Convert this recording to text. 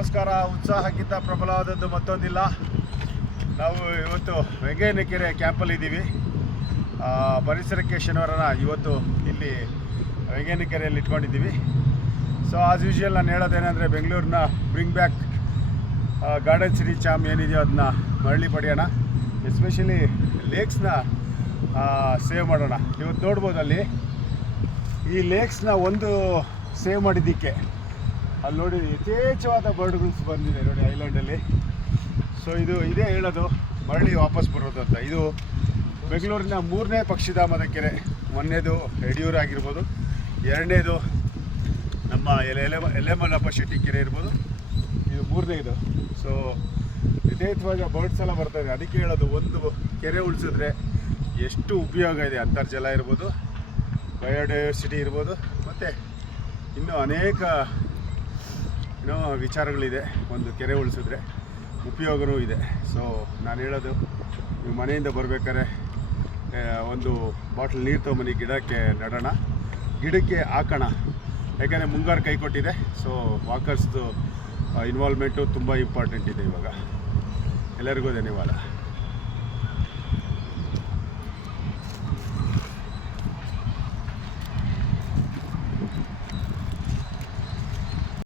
ನಮಸ್ಕಾರ. ಉತ್ಸಾಹಕ್ಕಿಂತ ಪ್ರಬಲವಾದದ್ದು ಮತ್ತೊಂದಿಲ್ಲ. ನಾವು ಇವತ್ತು ವೆಂಗಯ್ಯನಕೆರೆ ಕ್ಯಾಂಪಲ್ಲಿದ್ದೀವಿ. ಪರಿಸರಕ್ಕೆ ಶನಿವಾರನ ಇವತ್ತು ಇಲ್ಲಿ ವೆಂಗಯ್ಯನಕೆರೆಯಲ್ಲಿ ಇಟ್ಕೊಂಡಿದ್ದೀವಿ. ಸೊ ಆಸ್ ಯೂಶುವಲ್ ನಾನು ಹೇಳೋದೇನೆಂದರೆ ಬೆಂಗಳೂರನ್ನ ಬ್ರಿಂಗ್ ಬ್ಯಾಕ್ ಗಾರ್ಡನ್ ಸಿಟಿ ಚಾಮ್ ಏನಿದೆಯೋ ಅದನ್ನ ಮರಳಿ ಪಡೆಯೋಣ. ಎಸ್ಪೆಷಲಿ ಲೇಕ್ಸ್ನ ಸೇವ್ ಮಾಡೋಣ. ಇವತ್ತು ನೋಡ್ಬೋದು ಅಲ್ಲಿ ಈ ಲೇಕ್ಸ್ನ ಒಂದು ಸೇವ್ ಮಾಡಿದ್ದಕ್ಕೆ ಅಲ್ಲಿ ನೋಡಿ ಯಥೇಚ್ಛವಾದ ಬರ್ಡ್ಸ್ ಬಂದಿದೆ ನೋಡಿ ಐಲ್ಯಾಂಡಲ್ಲಿ. ಸೊ ಇದೇ ಹೇಳೋದು ಮರಳಿ ವಾಪಸ್ ಬರೋದು ಅಂತ. ಇದು ಬೆಂಗಳೂರಿನ 3ನೇ ಪಕ್ಷಿಧಾಮದ ಕೆರೆ. ಮೊನ್ನೆದು ಯಡಿಯೂರು ಆಗಿರ್ಬೋದು, 2ನೇದು ನಮ್ಮ ಎಲೆಮಲ್ಲಪ್ಪ ಶೆಟ್ಟಿ ಕೆರೆ ಇರ್ಬೋದು, ಇದು 3ನೇದು. ಸೊ ಯಥೇಚ್ಛವಾಗಿ ಬರ್ಡ್ಸ್ ಎಲ್ಲ ಬರ್ತದೆ. ಅದಕ್ಕೆ ಹೇಳೋದು ಒಂದು ಕೆರೆ ಉಳಿಸಿದ್ರೆ ಎಷ್ಟು ಉಪಯೋಗ ಇದೆ. ಅಂತರ್ಜಲ ಇರ್ಬೋದು, ಬಯೋಡೈವರ್ಸಿಟಿ ಇರ್ಬೋದು, ಮತ್ತು ಇನ್ನೂ ಅನೇಕ ವಿಚಾರಗಳಿದೆ. ಒಂದು ಕೆರೆ ಉಳಿಸಿದ್ರೆ ಉಪಯೋಗವೂ ಇದೆ. ಸೊ ನಾನು ಹೇಳೋದು, ನೀವು ಮನೆಯಿಂದ ಬರಬೇಕಾದ್ರೆ ಒಂದು ಬಾಟ್ಲ್ ನೀರು ತೊಗೊಂಬನ್ನಿ, ಗಿಡಕ್ಕೆ ನಡೋಣ, ಗಿಡಕ್ಕೆ ಹಾಕೋಣ. ಯಾಕೆಂದರೆ ಮುಂಗಾರು ಕೈ ಕೊಟ್ಟಿದೆ. ಸೊ ವಾಕರ್ಸ್ದು ಇನ್ವಾಲ್ವ್ಮೆಂಟು ತುಂಬ ಇಂಪಾರ್ಟೆಂಟ್ ಇದೆ ಇವಾಗ. ಎಲ್ಲರಿಗೂ ಧನ್ಯವಾದ.